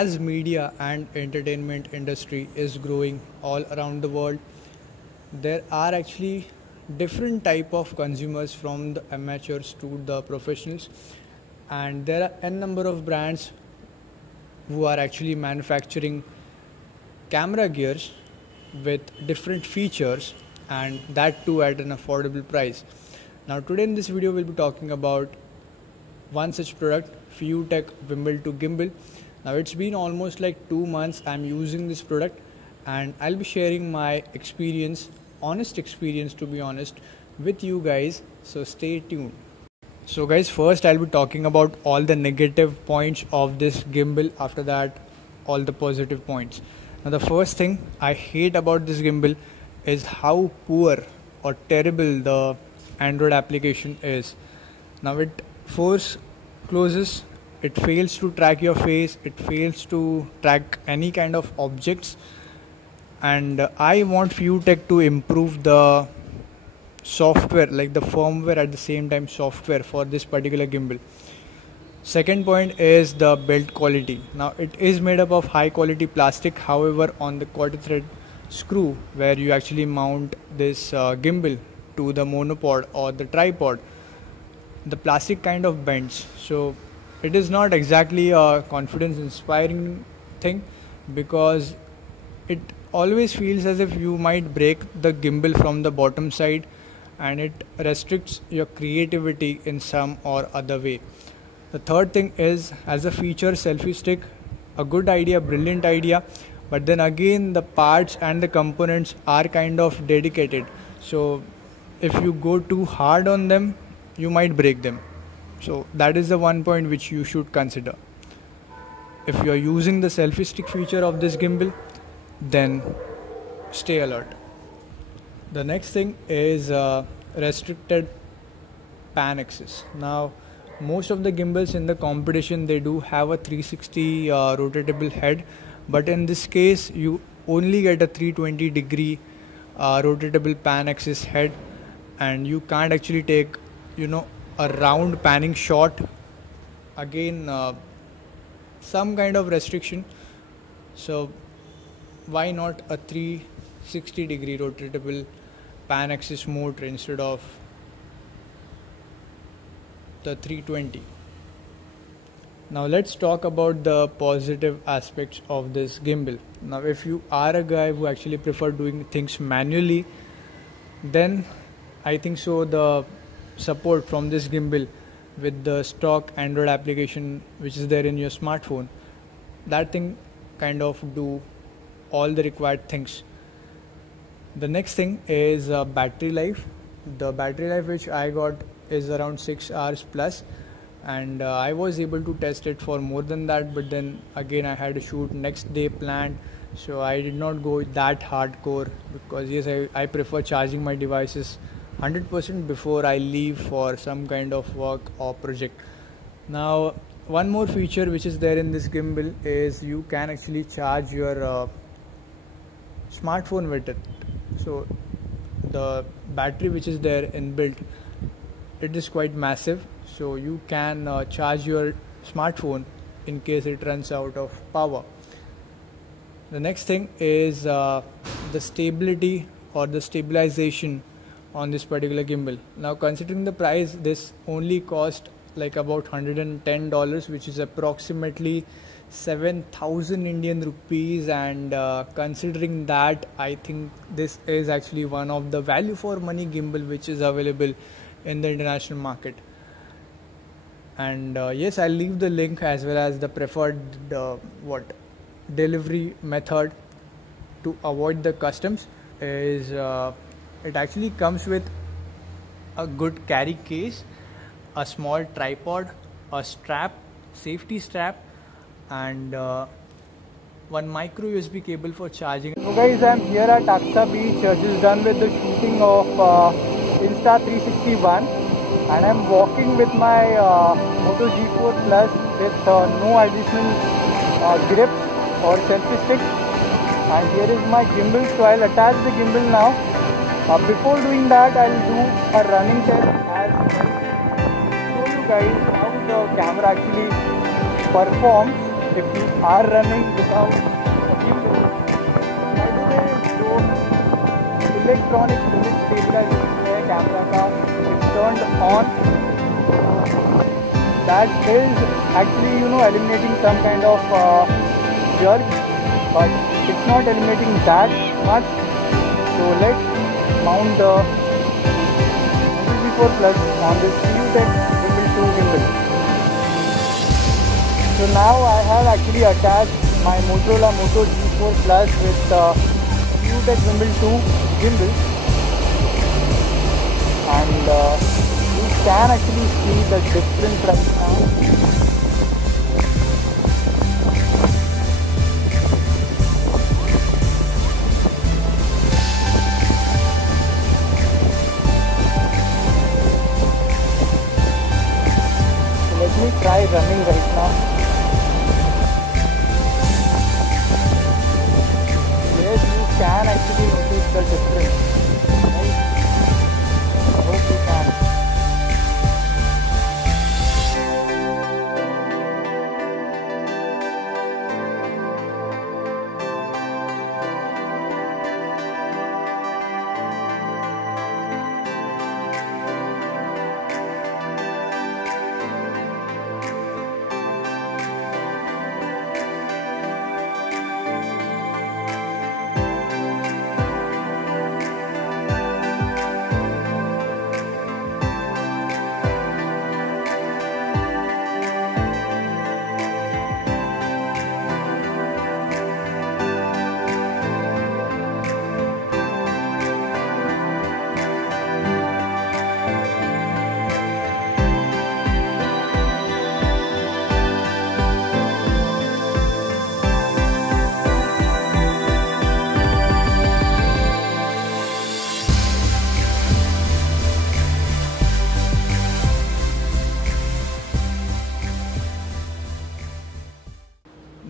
as media and entertainment industry is growing all around the world, there are actually different type of consumers, from the amateurs to the professionals, and there are n number of brands who are actually manufacturing camera gears with different features, and that too at an affordable price. Now today in this video we'll be talking about one such product, Feiyu Tech Vimble to Gimbal. Now it's been almost like 2 months I'm using this product, and I'll be sharing my experience, honest experience to be honest, with you guys, so stay tuned. So guys, first I'll be talking about all the negative points of this gimbal, after that all the positive points. Now the first thing I hate about this gimbal is how poor or terrible the Android application is. Now it force closes, it fails to track your face, it fails to track any kind of objects, and I want Feiyu Tech to improve the software, like the firmware, at the same time software for this particular gimbal. Second point is the build quality. Now it is made up of high quality plastic, however on the quarter thread screw where you actually mount this gimbal to the monopod or the tripod, the plastic kind of bends, so it is not exactly a confidence inspiring thing, because it always feels as if you might break the gimbal from the bottom side, and it restricts your creativity in some or other way. The third thing is, as a feature, selfie stick, a good idea, brilliant idea, but then again the parts and the components are kind of dedicated, so if you go too hard on them you might break them. So that is the one point which you should consider. If you are using the selfie stick feature of this gimbal, then stay alert. The next thing is restricted pan axis. Now most of the gimbals in the competition, they do have a 360 rotatable head, but in this case you only get a 320 degree rotatable pan axis head, and you can't actually take a round panning shot. Again some kind of restriction, so why not a 360 degree rotatable pan axis motor instead of the 320. Now let's talk about the positive aspects of this gimbal. Now if you are a guy who actually prefer doing things manually, then I think so the support from this gimbal with the stock Android application which is there in your smartphone, that thing kind of do all the required things. The next thing is battery life. The battery life which I got is around 6 hours plus, and I was able to test it for more than that, but then again I had a shoot next day planned, so I did not go that hardcore, because yes, I prefer charging my devices 100% before I leave for some kind of work or project. Now one more feature which is there in this gimbal is you can actually charge your smartphone with it. So the battery which is there inbuilt, it is quite massive, so you can charge your smartphone in case it runs out of power. The next thing is the stability or the stabilization on this particular gimbal. Now considering the price, this only cost like about $110, which is approximately 7,000 Indian rupees, and considering that, I think this is actually one of the value for money gimbal which is available in the international market. And yes, I'll leave the link as well as the preferred delivery method to avoid the customs. Is it actually comes with a good carry case, a small tripod, a strap, safety strap, and one micro USB cable for charging. So guys, I'm here at Aksa Beach, just done with the shooting of Insta360 and I'm walking with my Moto G4 Plus with no additional grips or selfie stick, and here is my gimbal, so I'll attach the gimbal now. Before doing that, I'll do a running test as show you guys how the camera actually performs if you are running without a gimbal, by the way, जो electronic limit stabilization है camera का is turned on, that is actually eliminating some kind of jerk, but it's not eliminating that much. So let's mount the G4 Plus on this Feiyu Tech Vimble 2 gimbal. So now I have actually attached my Motorola Moto G4 Plus with Feiyu Tech Vimble 2 gimbal, and you can actually see the difference right now. Let me try running right now. Yes, you can actually notice the difference. Right? I hope you can.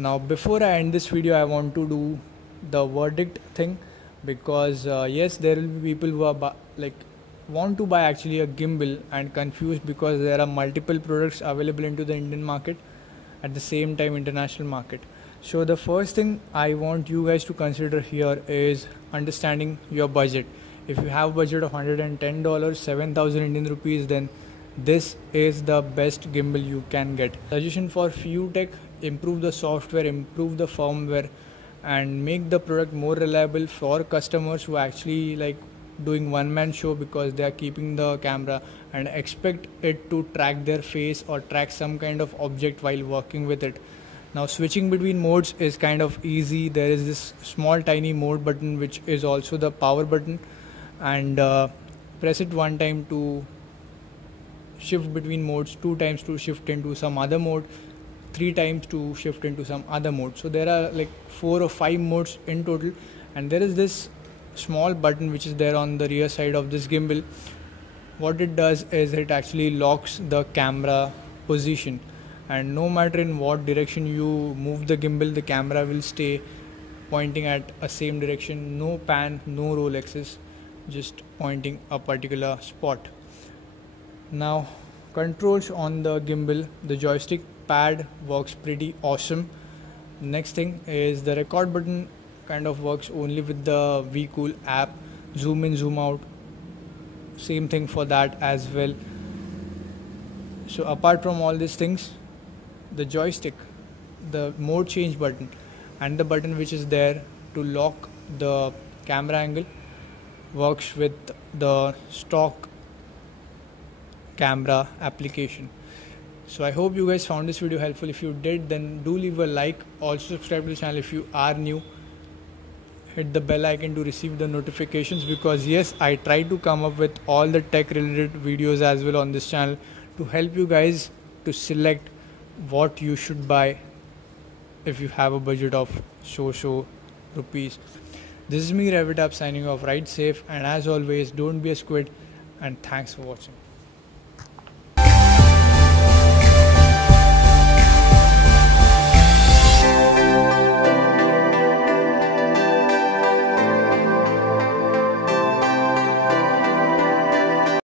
Now before I end this video, I want to do the verdict thing, because yes, there will be people who are want to buy actually a gimbal and confused because there are multiple products available into the Indian market, at the same time international market. So the first thing I want you guys to consider here is understanding your budget. If you have a budget of $110, 7,000 Indian rupees, then this is the best gimbal you can get. Suggestion for Feiyu Tech: improve the software, improve the firmware, and make the product more reliable for customers who actually doing one-man show, because they are keeping the camera and expect it to track their face or track some kind of object while working with it. Now switching between modes is kind of easy. There is this small tiny mode button which is also the power button, and press it one time to shift between modes, two times to shift into some other mode, three times to shift into some other mode. So there are 4 or 5 modes in total, and there is this small button which is there on the rear side of this gimbal. What it does is it actually locks the camera position, and no matter in what direction you move the gimbal, the camera will stay pointing at a same direction. No pan, no roll axis, just pointing a particular spot. Now controls on the gimbal, the joystick pad works pretty awesome. Next thing is the record button kind of works only with the VCool app. Zoom in, zoom out, same thing for that as well. So apart from all these things, the joystick, the mode change button, and the button which is there to lock the camera angle works with the stock camera application. So I hope you guys found this video helpful. If you did, then do leave a like. Also subscribe to the channel if you are new. Hit the bell icon to receive the notifications, because yes, I try to come up with all the tech related videos as well on this channel to help you guys to select what you should buy if you have a budget of so rupees. This is me, Feiyu Tech, signing off. Ride safe, and as always, don't be a squid, and thanks for watching.